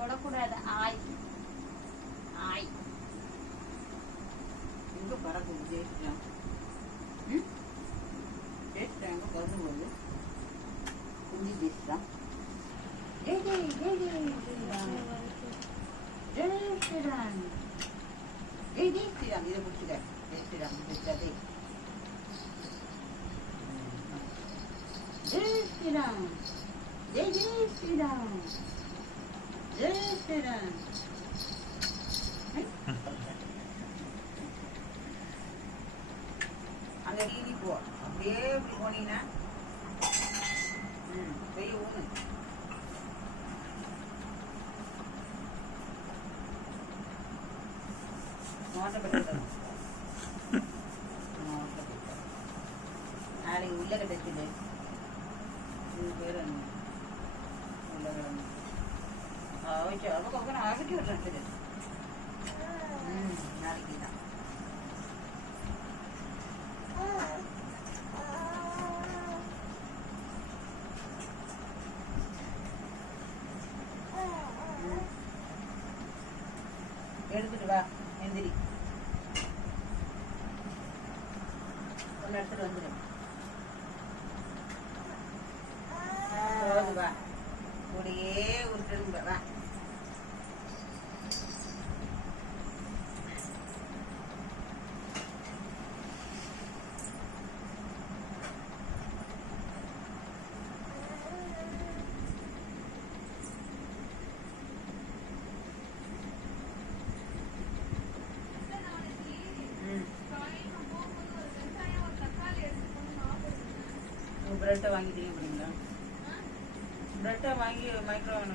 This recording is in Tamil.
தொடக்கூடாது. ஆய் ஆய் எங்கே பறக்குது ஜெயிச்சிட்டான். ஜெயிச்சிட்டாங்க பறந்து குஞ்சு ஜெயிச்சிட்டான். ஜெய் ஜெய் ஜெய் ஜெய் ஸ்ரீராம் ஜெய் ஸ்ரீராம் ஜெய் ஜெய் ஸ்ரீராம். இதை பிடிச்சிக்க. ஜெய் ஸ்ரீராம் ஜெயிச்சாதே. ஜெய் ஸ்ரீராம் ஜெய் ஜெய் ஸ்ரீராம் ஜெய் ஸ்ரீராம். அங்கே நீதி போ. அப்படியே இப்படி போனீங்கன்னா பெரிய ஊனு. மோசப்பட்டு நாளைக்கு உள்ள கிடச்சிது. இது பேர் உள்ள கிடந்து அப்போ அகட்டி விட்டுறது. நாளைக்கு தான் எடுத்துட்டு வா. எந்திரி ஒன்று எடுத்துட்டு வந்துடு. போது வா. கூடையே உருட்டு வா. பிரெட்டை வாங்கிட்டீங்க அப்படிங்களா? பிரெட்டை வாங்கி மைக்ரோவேவ்